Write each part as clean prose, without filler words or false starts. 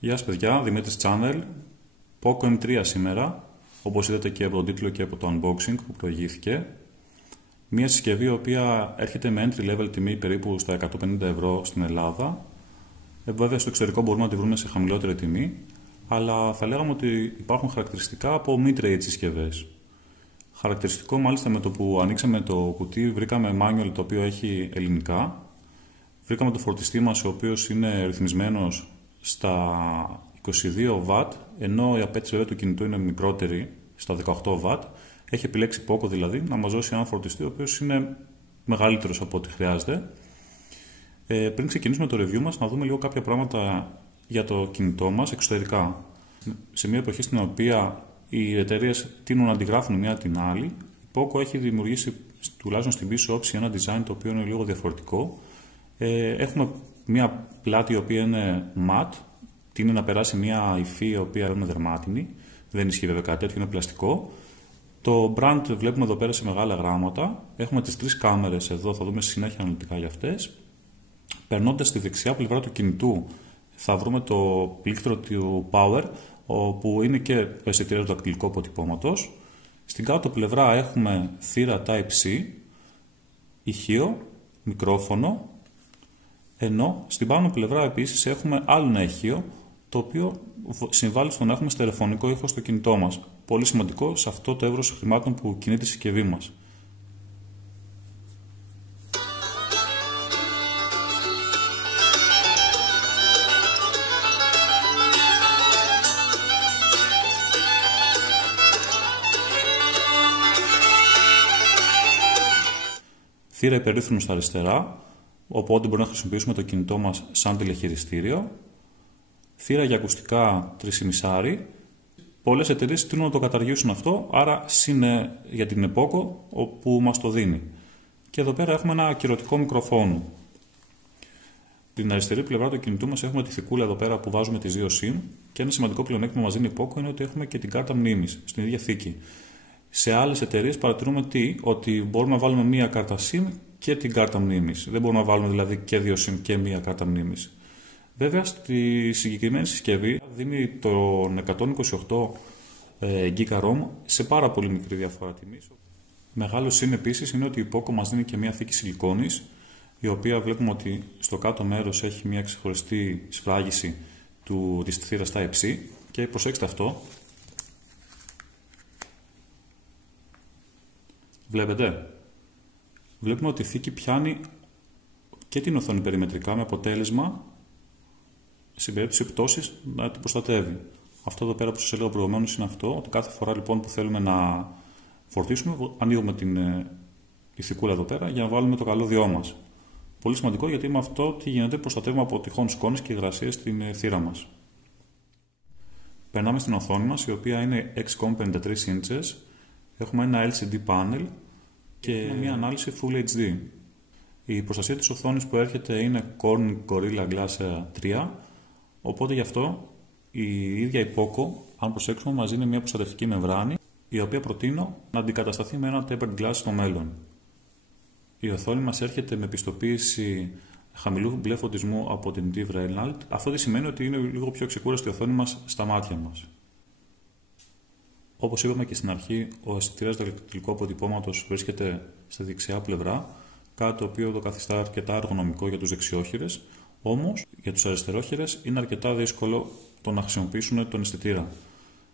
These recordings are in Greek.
Γεια σας παιδιά, Δημήτρης Channel, Poco M3 σήμερα, όπως είδατε και από τον τίτλο και από το unboxing που προηγήθηκε. Μια συσκευή η οποία έρχεται με entry level τιμή περίπου στα 150 ευρώ στην Ελλάδα. Βέβαια στο εξωτερικό μπορούμε να τη βρούμε σε χαμηλότερη τιμή, αλλά θα λέγαμε ότι υπάρχουν χαρακτηριστικά από mid-range συσκευές. Χαρακτηριστικό μάλιστα με το που ανοίξαμε το κουτί βρήκαμε manual το οποίο έχει ελληνικά. Βρήκαμε το φορτιστή μας ο οποίος είναι ρυθμισμένος στα 22W, ενώ η απέτηση βέβαια του κινητού είναι μικρότερη, στα 18W. Έχει επιλέξει Poco δηλαδή να μας δώσει ένα φορτιστή ο οποίος είναι μεγαλύτερος από ό,τι χρειάζεται. Πριν ξεκινήσουμε το review μας, να δούμε λίγο κάποια πράγματα για το κινητό μας εξωτερικά. Σε μια εποχή στην οποία οι εταιρείες τείνουν να αντιγράφουν μία την άλλη, η Poco έχει δημιουργήσει τουλάχιστον στην πίσω όψη ένα design το οποίο είναι λίγο διαφορετικό. Έχουμε μία πλάτη η οποία είναι matte, τείνει να περάσει μία υφή η οποία είναι δερμάτινη, δεν ισχύει βέβαια κάτι τέτοιο, είναι πλαστικό. Το brand βλέπουμε εδώ πέρα σε μεγάλα γράμματα. Έχουμε τις τρεις κάμερες εδώ, θα δούμε στη συνέχεια αναλυτικά για αυτές. Περνώντας στη δεξιά πλευρά του κινητού θα βρούμε το πλήκτρο του Power, όπου είναι και ο αισθητήρας του δακτυλικού αποτυπώματος. Στην κάτω πλευρά έχουμε θύρα Type-C, ηχείο, μικρόφωνο, ενώ στην πάνω πλευρά επίσης έχουμε άλλο ένα ηχείο, το οποίο συμβάλλει στο να έχουμε στερεοφωνικό ήχο στο κινητό μας. Πολύ σημαντικό σε αυτό το εύρος χρημάτων που κινείται η συσκευή μας. Θύρα υπερρύθμου στα αριστερά, οπότε μπορούμε να χρησιμοποιήσουμε το κινητό μας σαν τηλεχειριστήριο. Θύρα για ακουστικά 3,5. Πολλές εταιρείες τείνουν να το καταργήσουν αυτό, άρα είναι για την Poco όπου μας το δίνει. Και εδώ πέρα έχουμε ένα ακυρωτικό μικροφόνο. Την αριστερή πλευρά του κινητού μας έχουμε τη θικούλα εδώ πέρα που βάζουμε τις δύο SIM, και ένα σημαντικό πλεονέκτημα μας δίνει η Poco είναι ότι έχουμε και την κάρτα μνήμης στην ίδια θήκη. Σε άλλες εταιρείες παρατηρούμε ότι μπορούμε να βάλουμε μία κάρτα SIM και την κάρτα μνήμης. Δεν μπορούμε να βάλουμε δηλαδή και δύο SIM και μία κάρτα μνήμης. Βέβαια στη συγκεκριμένη συσκευή δίνει τον 128 GB ROM σε πάρα πολύ μικρή διαφορά τιμής. Μεγάλο συν επίσης είναι ότι η Poco μας δίνει και μία θήκη σιλικόνης, η οποία βλέπουμε ότι στο κάτω μέρος έχει μία ξεχωριστή σφράγιση της θύρας Type-C, και προσέξτε αυτό. Βλέπουμε ότι η θήκη πιάνει και την οθόνη περιμετρικά, με αποτέλεσμα στην περίπτωση πτώσης να την προστατεύει. Αυτό εδώ πέρα που σας έλεγα προηγουμένως είναι αυτό, ότι κάθε φορά λοιπόν που θέλουμε να φορτίσουμε, ανοίγουμε την ηθικούλα εδώ πέρα για να βάλουμε το καλώδιό μας. Πολύ σημαντικό, γιατί με αυτό τι γίνεται, προστατεύουμε από τυχόν σκόνες και υγρασίες στην θύρα μας. Περνάμε στην οθόνη μας, η οποία είναι 6,53 inches. Έχουμε ένα LCD panel και μια ανάλυση Full HD. Η προστασία της οθόνης που έρχεται είναι Corning Gorilla Glass 3, οπότε γι' αυτό η ίδια η Poco, αν προσέξουμε, μας δίνει μια προστατευτική μεμβράνη, η οποία προτείνω να αντικατασταθεί με ένα Tempered Glass στο μέλλον. Η οθόνη μας έρχεται με πιστοποίηση χαμηλού μπλε φωτισμού από την TIV Reynolds. Αυτό τι σημαίνει? Ότι είναι λίγο πιο ξεκούραστη η οθόνη μας στα μάτια μας. Όπως είπαμε και στην αρχή, ο αισθητήρας δακτυλικού αποτυπώματος βρίσκεται στη δεξιά πλευρά, κάτι το οποίο το καθιστά αρκετά εργονομικό για τους δεξιόχειρες, όμως για τους αριστερόχειρες είναι αρκετά δύσκολο το να χρησιμοποιήσουν τον αισθητήρα.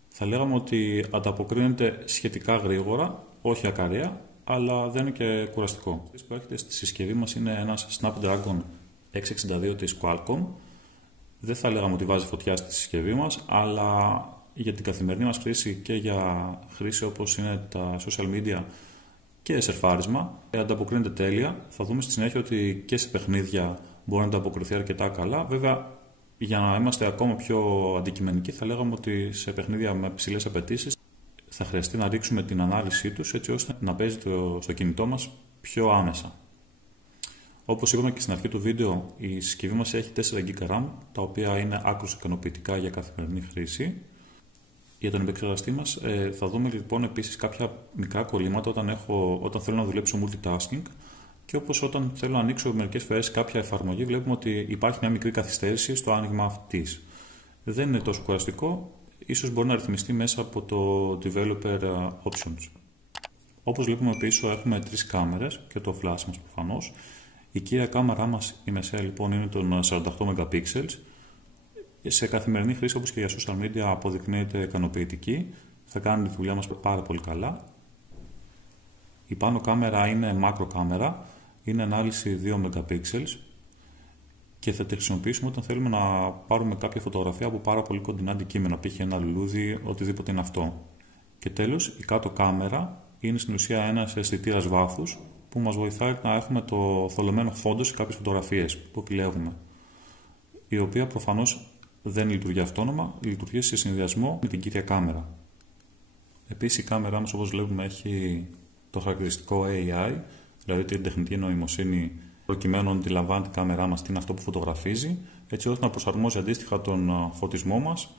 Θα λέγαμε ότι ανταποκρίνεται σχετικά γρήγορα, όχι ακαρέα, αλλά δεν είναι και κουραστικό. Αυτό που έρχεται στη συσκευή μας είναι ένας Snapdragon 662 της Qualcomm. Δεν θα λέγαμε ότι βάζει φωτιά στη συσκευή μας, αλλά για την καθημερινή μας χρήση και για χρήση όπως είναι τα social media και σερφάρισμα ανταποκρίνεται τέλεια. Θα δούμε στη συνέχεια ότι και σε παιχνίδια μπορεί να ανταποκριθεί αρκετά καλά. Βέβαια, για να είμαστε ακόμα πιο αντικειμενικοί, θα λέγαμε ότι σε παιχνίδια με ψηλές απαιτήσεις θα χρειαστεί να ρίξουμε την ανάλυση τους, έτσι ώστε να παίζει στο κινητό μας πιο άμεσα. Όπως είπαμε και στην αρχή του βίντεο, η συσκευή μας έχει 4 GB RAM, τα οποία είναι άκρως ικανοποιητικά για καθημερινή χρήση. Για τον επεξεργαστή μας θα δούμε λοιπόν επίσης κάποια μικρά κολλήματα όταν θέλω να δουλέψω multitasking, και όπως όταν θέλω να ανοίξω μερικές φορές κάποια εφαρμογή, βλέπουμε ότι υπάρχει μια μικρή καθυστέρηση στο άνοιγμα αυτής. Δεν είναι τόσο κουραστικό, ίσως μπορεί να ρυθμιστεί μέσα από το Developer Options. Όπως βλέπουμε πίσω έχουμε 3 κάμερες και το flash μας προφανώς. Η κύρια κάμερά μας, η μεσαία λοιπόν, είναι των 48 MP. Σε καθημερινή χρήση όπως και για social media αποδεικνύεται ικανοποιητική. Θα κάνει τη δουλειά μας πάρα πολύ καλά. Η πάνω κάμερα είναι macro κάμερα, είναι ανάλυση 2 MP και θα τη χρησιμοποιήσουμε όταν θέλουμε να πάρουμε κάποια φωτογραφία από πάρα πολύ κοντινά αντικείμενα, π.χ. ένα λουλούδι, οτιδήποτε είναι αυτό. Και τέλος, η κάτω κάμερα είναι στην ουσία ένας αισθητήρας βάθους που μας βοηθάει να έχουμε το θολωμένο φόντο σε κάποιες φωτογραφίες που επιλέγουμε, η οποία προφανώς δεν λειτουργεί αυτόνομα, λειτουργεί σε συνδυασμό με την κύρια κάμερα. Επίσης η κάμερά μας, όπως βλέπουμε, έχει το χαρακτηριστικό AI, δηλαδή την τεχνητή νοημοσύνη, προκειμένου να αντιλαμβάνει την κάμερά μας τι είναι αυτό που φωτογραφίζει, έτσι ώστε να προσαρμόζει αντίστοιχα τον φωτισμό μας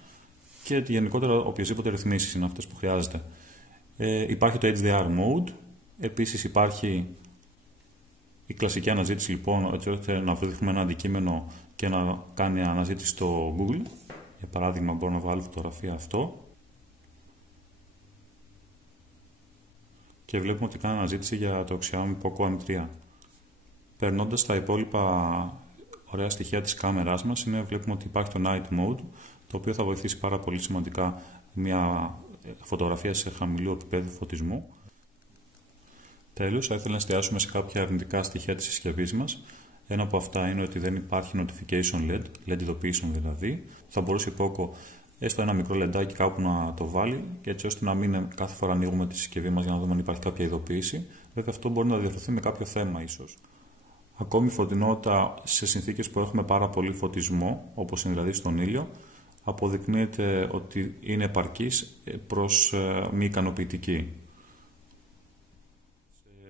και γενικότερα οποιασδήποτε ρυθμίσεις είναι αυτές που χρειάζεται. Υπάρχει το HDR mode, επίσης υπάρχει η κλασική αναζήτηση λοιπόν, έτσι ώστε να βρούμε ένα αντικείμενο και να κάνει αναζήτηση στο Google. Για παράδειγμα, μπορώ να βάλω φωτογραφία αυτό και βλέπουμε ότι κάνει αναζήτηση για το Xiaomi Poco M3. Περνώντας τα υπόλοιπα ωραία στοιχεία της κάμεράς μας, βλέπουμε ότι υπάρχει το Night Mode, το οποίο θα βοηθήσει πάρα πολύ σημαντικά μια φωτογραφία σε χαμηλού επίπεδου φωτισμού. Τέλος, θα ήθελα να εστιάσουμε σε κάποια αρνητικά στοιχεία της συσκευής μας. Ένα από αυτά είναι ότι δεν υπάρχει notification LED ειδοποίησεων δηλαδή. Θα μπορούσε η Poco έστω ένα μικρό λεντάκι κάπου να το βάλει, και έτσι ώστε να μην κάθε φορά ανοίγουμε τη συσκευή μας για να δούμε αν υπάρχει κάποια ειδοποίηση. Βέβαια, αυτό μπορεί να διορθωθεί με κάποιο θέμα ίσως. Ακόμη φωτεινότητα σε συνθήκες που έχουμε πάρα πολύ φωτισμό, όπως είναι δηλαδή στον ήλιο, αποδεικνύεται ότι είναι επαρκής προς μη ικανοποιητική.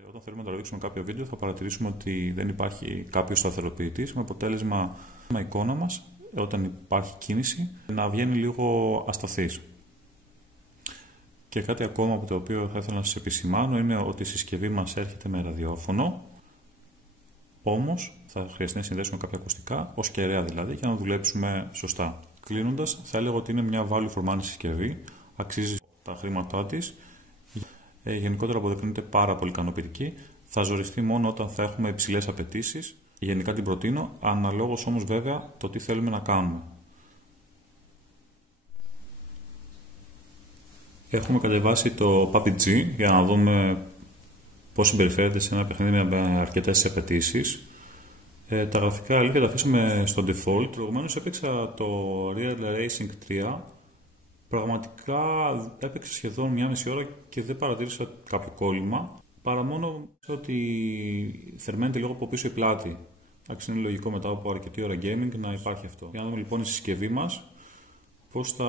Όταν θέλουμε να τραβήξουμε κάποιο βίντεο, θα παρατηρήσουμε ότι δεν υπάρχει κάποιος σταθεροποιητής, με αποτέλεσμα η εικόνα μας, όταν υπάρχει κίνηση, να βγαίνει λίγο ασταθής. Και κάτι ακόμα από το οποίο θα ήθελα να σας επισημάνω είναι ότι η συσκευή μας έρχεται με ραδιόφωνο, όμως θα χρειαστεί να συνδέσουμε κάποια ακουστικά, ως κεραία δηλαδή, για να δουλέψουμε σωστά. Κλείνοντας, θα έλεγα ότι είναι μια value for money συσκευή, αξίζει τα χρήματά της. Γενικότερα αποδεικνύεται πάρα πολύ ικανοποιητική. Θα ζοριστεί μόνο όταν θα έχουμε υψηλές απαιτήσεις. Γενικά την προτείνω, αναλόγως όμως βέβαια το τι θέλουμε να κάνουμε. Έχουμε κατεβάσει το PUBG για να δούμε πώς συμπεριφέρεται σε ένα παιχνίδι με αρκετές απαιτήσεις. Τα γραφικά αλήθεια τα αφήσαμε στο default. Προηγουμένως έπαιξα το Real Racing 3. Πραγματικά έπαιξε σχεδόν μία μισή ώρα και δεν παρατήρησα κάποιο κόλλημα, παρά μόνο ότι θερμαίνεται λίγο από πίσω η πλάτη. Εντάξει, είναι λογικό μετά από αρκετή ώρα gaming να υπάρχει αυτό. Για να δούμε λοιπόν η συσκευή μας πώς θα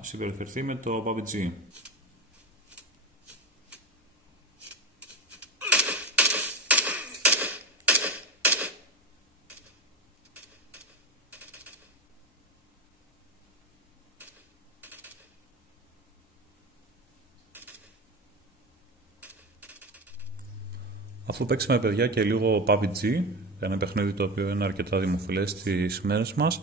συμπεριφερθεί με το PUBG. Αφού παίξαμε παιδιά και λίγο PUBG, ένα παιχνίδι το οποίο είναι αρκετά δημοφιλές στις μέρες μας,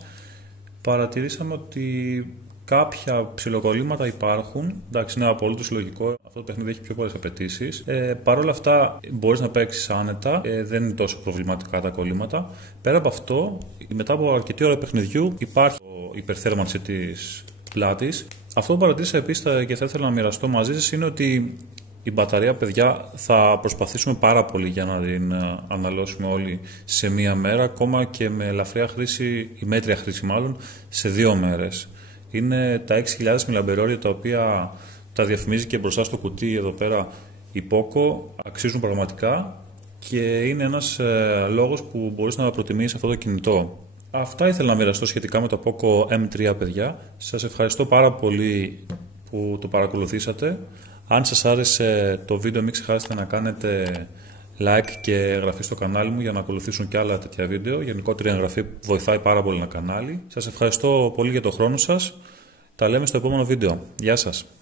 παρατηρήσαμε ότι κάποια ψιλοκολλήματα υπάρχουν. Εντάξει, είναι απολύτως λογικό. Αυτό το παιχνίδι έχει πιο πολλές απαιτήσεις. Παρ' όλα αυτά μπορείς να παίξεις άνετα, δεν είναι τόσο προβληματικά τα κολλήματα. Πέρα από αυτό, μετά από αρκετή ώρα παιχνιδιού υπάρχει η υπερθέρμανση της πλάτης. Αυτό που παρατήρησα επίσης και θα ήθελα να μοιραστώ μαζί σας είναι ότι η μπαταρία, παιδιά, θα προσπαθήσουμε πάρα πολύ για να την αναλώσουμε όλοι σε μία μέρα, ακόμα και με ελαφριά χρήση, ή μέτρια χρήση μάλλον, σε 2 μέρες. Είναι τα 6.000 mAh τα οποία τα διαφημίζει και μπροστά στο κουτί εδώ πέρα η Poco, αξίζουν πραγματικά και είναι ένας λόγος που μπορείς να προτιμήσεις αυτό το κινητό. Αυτά ήθελα να μοιραστώ σχετικά με το Poco M3, παιδιά. Σας ευχαριστώ πάρα πολύ που το παρακολουθήσατε. Αν σας άρεσε το βίντεο, μην ξεχάσετε να κάνετε like και εγγραφή στο κανάλι μου για να ακολουθήσουν και άλλα τέτοια βίντεο. Γενικότερα η εγγραφή βοηθάει πάρα πολύ ένα κανάλι. Σας ευχαριστώ πολύ για το χρόνο σας. Τα λέμε στο επόμενο βίντεο. Γεια σας.